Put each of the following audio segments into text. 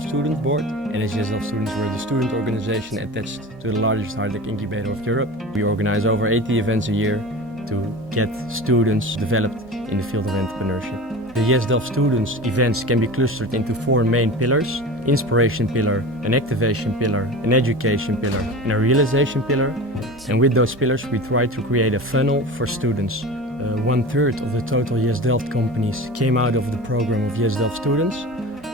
Delft Student Board, and as Delft Students, we're the student organization attached to the largest high-tech incubator of Europe. We organize over 80 events a year to get students developed in the field of entrepreneurship. The Delft Students events can be clustered into 4 main pillars: inspiration pillar, an activation pillar, an education pillar, and a realization pillar. And with those pillars we try to create a funnel for students. 1/3 of the total Delft companies came out of the program of Delft Students.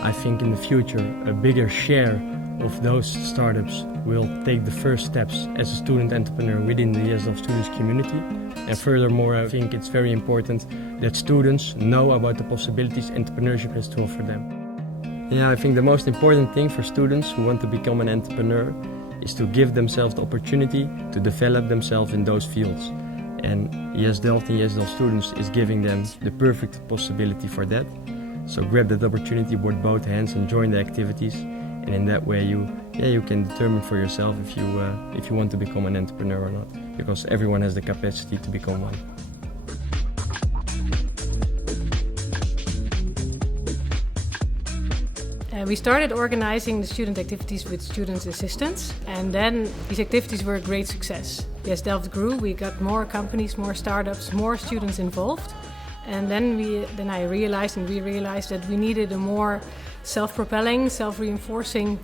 I think in the future a bigger share of those startups will take the first steps as a student entrepreneur within the Delft Students community. And furthermore, I think it's very important that students know about the possibilities entrepreneurship has to offer them. Yeah, I think the most important thing for students who want to become an entrepreneur is to give themselves the opportunity to develop themselves in those fields. And Delft and Delft Students is giving them the perfect possibility for that. So grab that opportunity with both hands and join the activities. And in that way you can determine for yourself if you want to become an entrepreneur or not. Because everyone has the capacity to become one. We started organizing the student activities with student assistants, and then these activities were a great success. Delft grew, we got more companies, more startups, more students involved. And then we realized that we needed a more self-propelling, self-reinforcing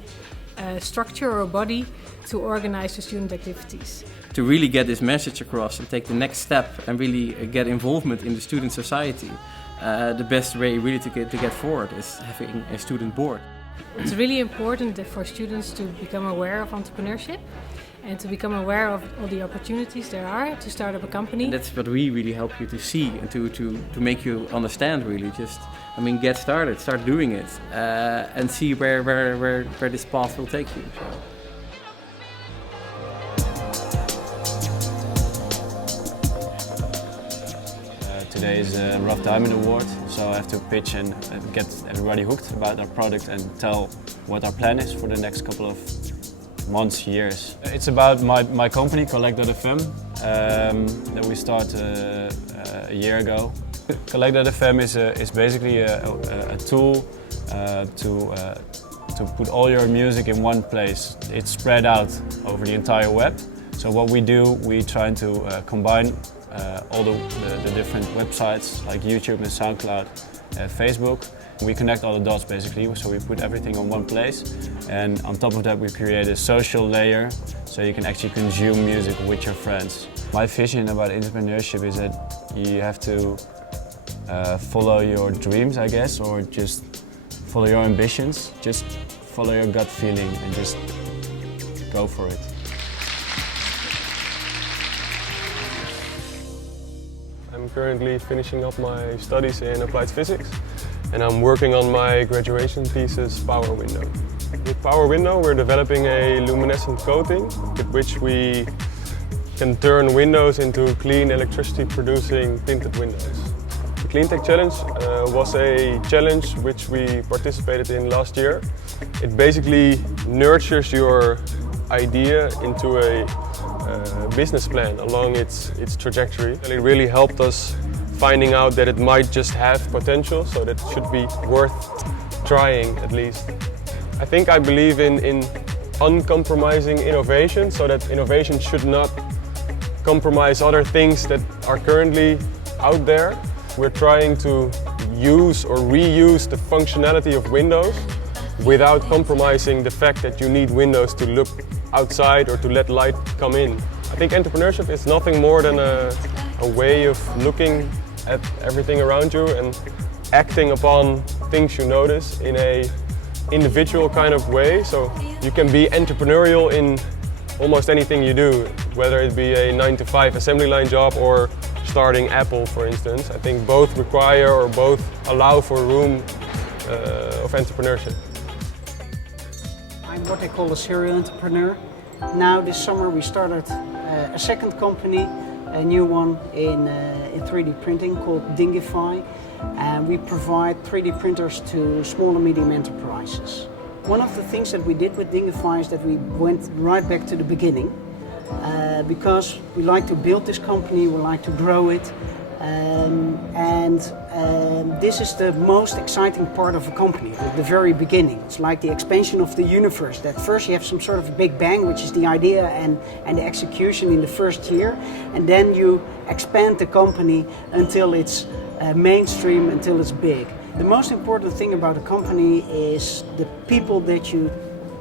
structure or body to organize the student activities. To really get this message across and take the next step and really get involvement in the student society, the best way really to get forward is having a student board. It's really important for students to become aware of entrepreneurship and to become aware of all the opportunities there are to start up a company. And that's what we really help you to see and to make you understand really. Get started, start doing it, and see where this path will take you. So. Today is a Rough Diamond Award, so I have to pitch and get everybody hooked about our product and tell what our plan is for the next couple of months, years. It's about my company, Collect.fm, that we started a year ago. Collect.fm is basically a tool to put all your music in one place. It's spread out over the entire web. So what we do, we try to combine all the different websites like YouTube and SoundCloud, Facebook. We connect all the dots basically, so we put everything on one place, and on top of that we create a social layer so you can actually consume music with your friends. My vision about entrepreneurship is that you have to follow your dreams, I guess, or just follow your ambitions. Just follow your gut feeling and just go for it. I'm currently finishing up my studies in applied physics, and I'm working on my graduation thesis, Power Window. With Power Window we're developing a luminescent coating with which we can turn windows into clean electricity producing tinted windows. The CleanTech Challenge was a challenge which we participated in last year. It basically nurtures your idea into a business plan along its trajectory. And it really helped us finding out that it might just have potential, so that it should be worth trying at least. I believe in uncompromising innovation, so that innovation should not compromise other things that are currently out there. We're trying to use or reuse the functionality of Windows without compromising the fact that you need windows to look outside or to let light come in. I think entrepreneurship is nothing more than a way of looking at everything around you and acting upon things you notice in a individual kind of way. So you can be entrepreneurial in almost anything you do, whether it be a 9-to-5 assembly line job or starting Apple, for instance. I think both require or both allow for room of entrepreneurship. I'm what they call a serial entrepreneur. Now this summer we started a second company, a new one in 3D printing called Dingify, and we provide 3D printers to small and medium enterprises. One of the things that we did with Dingify is that we went right back to the beginning because we like to build this company, we like to grow it, This is the most exciting part of a company, the very beginning. It's like the expansion of the universe. That first you have some sort of a big bang, which is the idea and the execution in the first year, and then you expand the company until it's mainstream, until it's big. The most important thing about a company is the people that you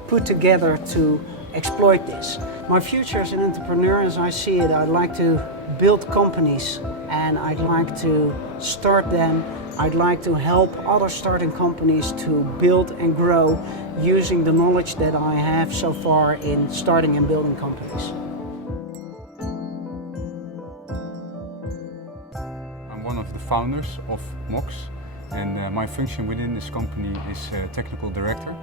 put together to exploit this. My future as an entrepreneur, as I see it, I'd like to build companies and I'd like to start them. I'd like to help other starting companies to build and grow using the knowledge that I have so far in starting and building companies. I'm one of the founders of MOX, and my function within this company is technical director.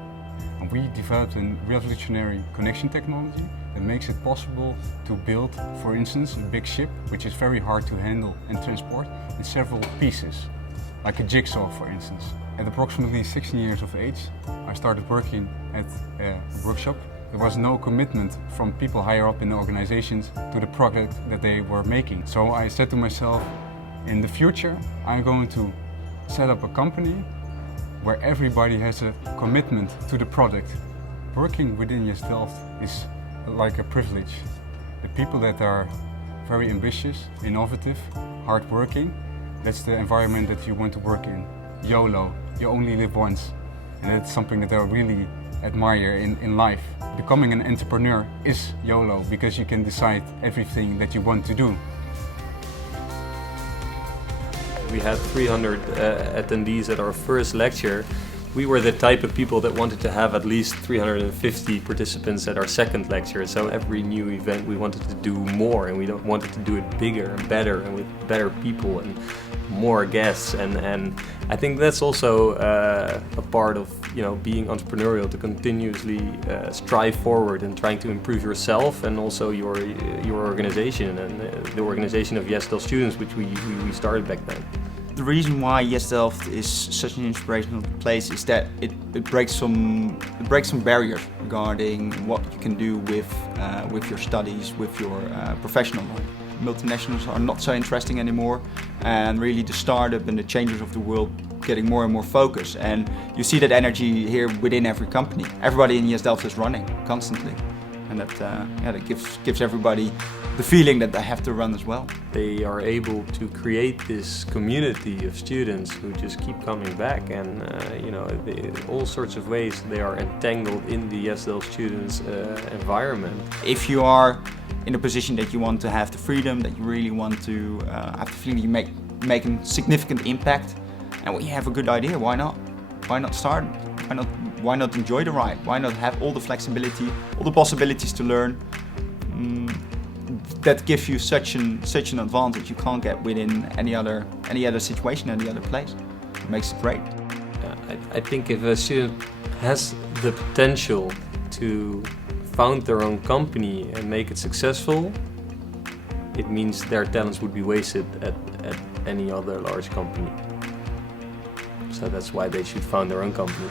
And we developed a revolutionary connection technology that makes it possible to build, for instance, a big ship, which is very hard to handle and transport, in several pieces, like a jigsaw, for instance. At approximately 16 years of age, I started working at a workshop. There was no commitment from people higher up in the organizations to the product that they were making. So I said to myself, in the future, I'm going to set up a company where everybody has a commitment to the product. Working within Delft is like a privilege. The people that are very ambitious, innovative, hardworking, that's the environment that you want to work in. YOLO, you only live once. And that's something that I really admire in life. Becoming an entrepreneur is YOLO because you can decide everything that you want to do. We had 300 attendees at our first lecture. We were the type of people that wanted to have at least 350 participants at our second lecture. So every new event we wanted to do more, and we wanted to do it bigger and better and with better people and more guests. And I think that's also a part of being entrepreneurial, to continuously strive forward and trying to improve yourself and also your organization and the organization of Delft students, which we started back then. The reason why Delft is such an inspirational place is that it breaks some barriers regarding what you can do with your studies, with your professional life. Multinationals are not so interesting anymore, and really the startup and the changers of the world getting more and more focus. And you see that energy here within every company. Everybody in Delft is running constantly, and that gives everybody the feeling that they have to run as well. They are able to create this community of students who just keep coming back, and all sorts of ways they are entangled in the Delft students environment. If you are in a position that you want to have the freedom, that you really want to have the feeling you make a significant impact, and when you have a good idea, why not? Why not start? Why not enjoy the ride? Why not have all the flexibility, all the possibilities to learn? That gives you such an advantage you can't get within any other situation, any other place. It makes it great. I think if a student has the potential to found their own company and make it successful, it means their talents would be wasted at any other large company. So that's why they should found their own company.